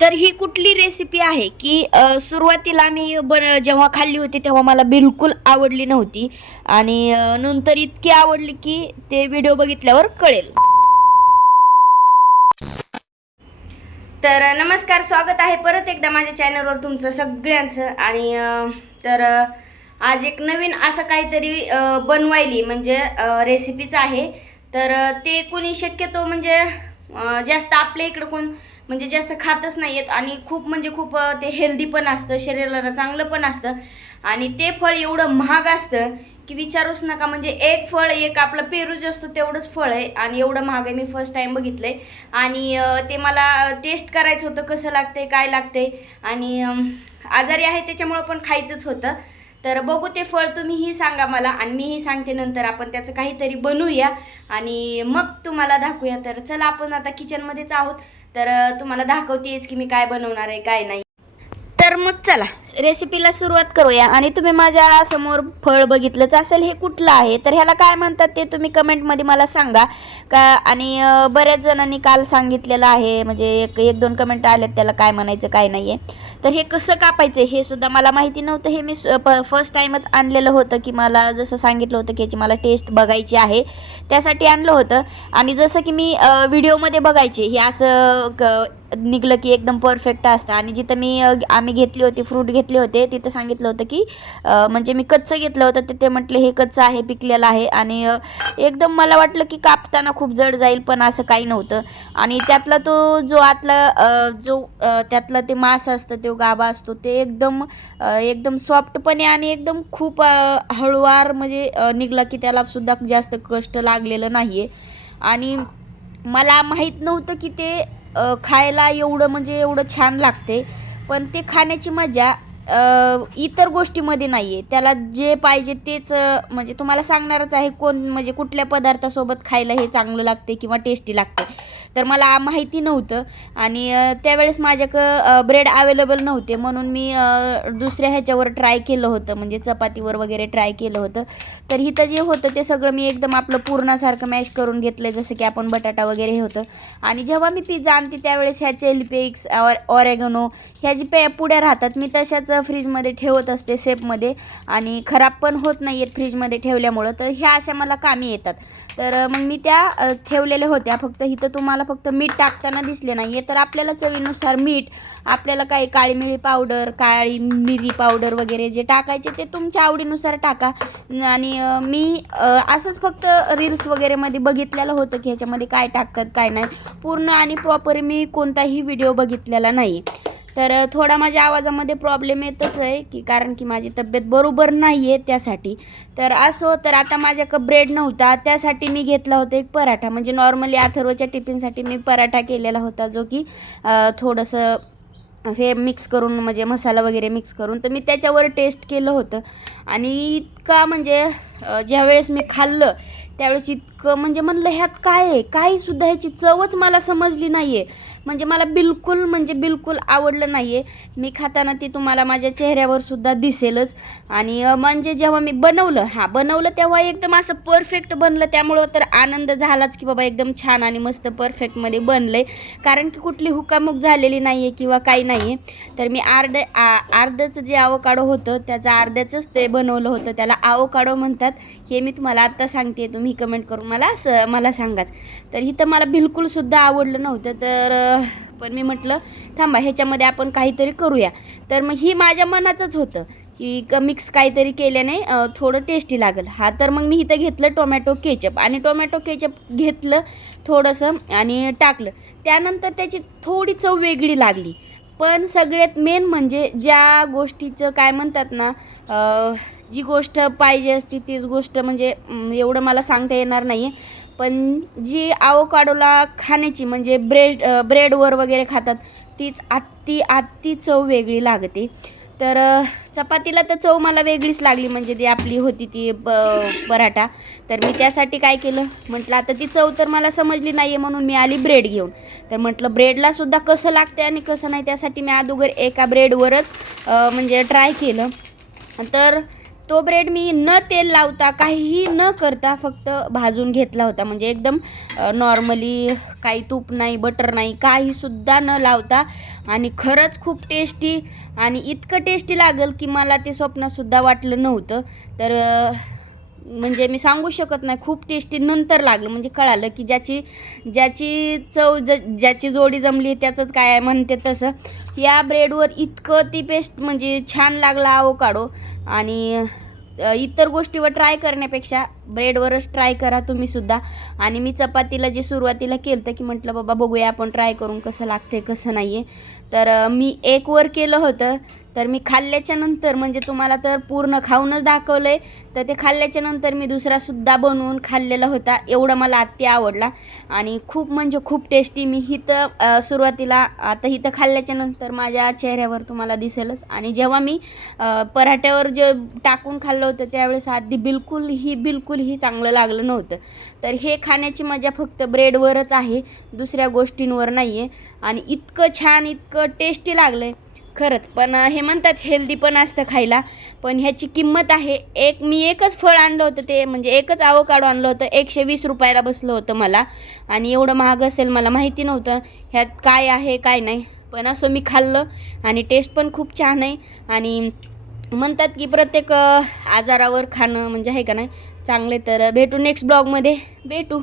तर ही कुठली रेसिपी आहे की सुरुवातीला मी बन जेव्हा खाल्ली होती तेव्हा मला बिलकुल आवडली नव्हती. आणि नंतर इतकी आवडली की ते व्हिडिओ बघितल्यावर कळेल. तर नमस्कार स्वागत आहे परत एकदा माझ्या चॅनलवर तुमचं सगळ्यांचं. आणि तर आज एक नवीन असं काहीतरी बनवायली म्हणजे रेसिपीच आहे. तर ते कोणी शक्यतो म्हणजे जास्त आपल्या इकडं कोण म्हणजे जास्त खातच नाही आहेत आणि खूप म्हणजे खूप ते हेल्दी पण असतं शरीराला चांगलं पण असतं. आणि ते फळ एवढं महाग असतं की विचारूच नका म्हणजे एक फळ एक आपलं पेरू जे असतो तेवढंच फळ आहे आणि एवढं महाग आहे. मी फर्स्ट बघितलं आहे आणि ते मला टेस्ट करायचं होतं कसं लागतंय काय लागतंय. आणि आजारी आहे त्याच्यामुळं पण खायचंच होतं. तर बघू ते फळ तुम्हीही सांगा मला आणि मीही सांगते नंतर आपण त्याचं काहीतरी बनवूया आणि मग तुम्हाला दाखवूया. तर चला आपण आता किचनमध्येच आहोत. तर तुम्हाला दाखवतेच की मी काय बनवणार आहे काय नाही. तर मग चला रेसिपीला सुरुवात करूया. आणि तुम्ही माझ्यासमोर फळ बघितलंच असेल हे कुठलं आहे? तर ह्याला काय म्हणतात ते तुम्ही कमेंटमध्ये मला सांगा. का आणि बऱ्याच जणांनी काल सांगितलेलं आहे म्हणजे एक एक दोन कमेंट आलेत त्याला काय म्हणायचं काय नाही आहे तर हे कसं कापायचं हे सुद्धा मला माहिती नव्हतं. हे मी फर्स्ट टाईमच आणलेलं होतं की मला जसं सांगितलं होतं की याची मला टेस्ट बघायची आहे त्यासाठी आणलं होतं. आणि जसं की मी व्हिडिओमध्ये बघायचे हे असं क- निघलं की एकदम परफेक्ट असतं. आणि जिथं मी आम्ही घेतली होती फ्रूट घेतले होते तिथं सांगितलं होतं की म्हणजे मी कच्चं घेतलं होतं तिथे म्हटलं म्हटले हे कच्चं आहे पिकलेलं आहे. आणि एकदम मला वाटलं की कापताना खूप जड जाईल पण असं काही नव्हतं. आणि त्यातला तो जो आतला जो त्यातलं ते मांस असतं तो गाभा असतो ते एकदम एकदम सॉफ्टपणे आणि एकदम खूप हळूवार हळुवार म्हणजे निघला की त्यालासुद्धा जास्त कष्ट लागलेलं नाही आहे आणि मला माहीत नव्हतं की ते खायला एवढं म्हणजे एवढं छान लागते. पण ते खाण्याची मजा इतर गोष्टीमध्ये नाही आहे त्याला जे पाहिजे तेच म्हणजे तुम्हाला सांगणारच आहे कोण म्हणजे कुठल्या पदार्थासोबत खायला हे चांगलं लागते किंवा टेस्टी लागते तर मला माहिती नव्हतं आणि त्यावेळेस माझ्याकडं ब्रेड अवेलेबल नव्हते. म्हणून मी दुसऱ्या ह्याच्यावर ट्राय केलं होतं. म्हणजे चपातीवर वगैरे ट्राय केलं होतं. तर इथं जे होतं ते सगळं मी एकदम आपलं पूर्णासारखं मॅश करून घेतलं जसं की आपण बटाटा वगैरे हे होतं. आणि जेव्हा मी पिझ्झा आणते त्यावेळेस ह्या चेलिपेक्स ऑर ऑरेगनो ह्या जी पे पुड्या राहतात मी तशाच फ्रीजमध्ये ठेवत असते सेपमध्ये आणि खराब पण होत नाही आहेत फ्रीजमध्ये ठेवल्यामुळं. तर ह्या अशा मला कामी येतात. तर मग मी त्या ठेवलेल्या होत्या. फक्त इथं तुम्हाला फक्त मीठ टाकताना दिसले नाही आहे तर आपल्याला चवीनुसार मीठ आपल्याला काही काळी मिळी पावडर काळी मिरी पावडर वगैरे जे टाकायचे ते तुमच्या आवडीनुसार टाका. आणि मी असंच फक्त रील्स वगैरेमध्ये बघितलेलं होतं की ह्याच्यामध्ये काय टाकतात काय नाही. पूर्ण आणि प्रॉपर मी कोणताही व्हिडिओ बघितलेला नाही तर थोडा माझ्या आवाजामध्ये प्रॉब्लेम येतच आहे की कारण की माझी तब्येत बरोबर नाही आहे त्यासाठी. तर असो तर आता माझ्याकडं ब्रेड नव्हता त्यासाठी मी घेतला होता एक पराठा. म्हणजे नॉर्मली अथर्वच्या टिफिनसाठी मी पराठा केलेला होता जो की थोडंसं हे मिक्स करून म्हणजे मसाला वगैरे मिक्स करून. तर मी त्याच्यावर टेस्ट केलं होतं. आणि इतका म्हणजे ज्यावेळेस मी खाल्लं त्यावेळेस इतकं म्हणजे म्हणलं ह्यात काय आहे? काहीसुद्धा ह्याची चवच मला समजली नाही आहे म्हणजे मला बिलकुल म्हणजे बिलकुल आवडलं नाही आहे मी खाताना ती तुम्हाला माझ्या चेहऱ्यावर सुद्धा दिसेलच. आणि म्हणजे जेव्हा मी बनवलं हां बनवलं तेव्हा एकदम असं परफेक्ट बनलं. त्यामुळं तर आनंद झालाच की बाबा एकदम छान आणि मस्त परफेक्टमध्ये बनलं आहे कारण की कुठली हुकामुक झालेली नाही आहे किंवा काही नाही आहे तर मी अर्ध आ अर्धचं जे आवकाडो होतं त्याचं अर्ध्याचंच ते बनवलं होतं. त्याला आवकाडो म्हणतात. हे मी तुम्हाला आत्ता सांगते तुम्ही कमेंट करून मला स मला सांगाच. तर इथं मला बिलकुलसुद्धा आवडलं नव्हतं तर पण मी म्हटलं थांबा ह्याच्यामध्ये आपण काहीतरी करूया. तर मग ही माझ्या मनाचंच होतं की क मिक्स काहीतरी केल्याने थोडं टेस्टी लागेल. हा तर मग मी इथं घेतलं टोमॅटो केचप आणि टोमॅटो केचप घेतलं थोडंसं आणि टाकलं. त्यानंतर त्याची थोडी चव वेगळी लागली. पण सगळ्यात मेन म्हणजे ज्या गोष्टीचं काय म्हणतात ना जी गोष्ट पाहिजे असती तीच गोष्ट म्हणजे एवढं मला सांगता येणार नाही आहे पण जी आवोकाडोला खाण्याची म्हणजे ब्रेड ब्रेडवर वगैरे खातात तीच आत्ती आत्ती चव वेगळी लागते. तर चपातीला तर चव मला वेगळीच लागली म्हणजे ती आपली होती ती ब पराठा. तर मी त्यासाठी काय केलं? म्हटलं आता ती चव तर मला समजली नाही आहे म्हणून मी आली ब्रेड घेऊन. तर म्हटलं ब्रेडला सुद्धा कसं लागते आणि कसं नाही त्यासाठी मी अगोदर एका ब्रेडवरच म्हणजे ट्राय केलं. तर तो ब्रेड मी न तेल लावता काहीही न करता फक्त भाजून घेतला होता. म्हणजे एकदम नॉर्मली काही तूप नाही बटर नाही काहीसुद्धा न लावता. आणि खरंच खूप टेस्टी आणि इतकं टेस्टी लागेल की मला ते स्वप्नातसुद्धा वाटलं नव्हतं. तर म्हणजे मी सांगू शकत नाही खूप टेस्टी नंतर लागलं. म्हणजे कळालं की ज्याची ज्याची चव ज ज्याची जोडी जमली त्याचंच काय म्हणते तसं. या ब्रेडवर इतकं ती पेस्ट म्हणजे छान लागला आवो काढो. आणि इतर गोष्टीवर ट्राय करण्यापेक्षा ब्रेडवरच ट्राय करा तुम्हीसुद्धा आणि मी चपातीला जे सुरुवातीला केलं होतं की म्हटलं बाबा बघूया आपण ट्राय करून कसं लागते कसं नाही आहे तर मी एकवर केलं होतं. तर मी खाल्ल्याच्यानंतर म्हणजे तुम्हाला तर पूर्ण खाऊनच दाखवलं आहे तर ते खाल्ल्याच्यानंतर मी दुसरासुद्धा बनवून खाल्लेला होता एवढं मला अति आवडला. आणि खूप म्हणजे खूप टेस्टी मी हिथं सुरुवातीला आता हिथं खाल्ल्याच्यानंतर माझ्या चेहऱ्यावर तुम्हाला दिसेलच. आणि जेव्हा मी पराठ्यावर जे टाकून खाल्लं होतं त्यावेळेस आधी बिलकुलही बिलकुलही चांगलं लागलं नव्हतं. तर हे खाण्याची मजा फक्त ब्रेडवरच आहे दुसऱ्या गोष्टींवर नाही आहे आणि इतकं छान इतकं टेस्टी लागलं आहे खरंच. पण हे म्हणतात हेल्दी पण असतं खायला. पण ह्याची किंमत आहे एक मी एकच फळ आणलं होतं ते म्हणजे एकच आवकाडो आणलं होतं एकशे वीस रुपयाला बसलं होतं मला. आणि एवढं महाग असेल मला माहिती नव्हतं ह्यात काय आहे काय नाही. पण असं मी खाल्लं आणि टेस्ट पण खूप छान आहे. आणि म्हणतात की प्रत्येक आजारावर खाणं म्हणजे आहे का नाही चांगले तर भेटू नेक्स्ट ब्लॉगमध्ये भेटू.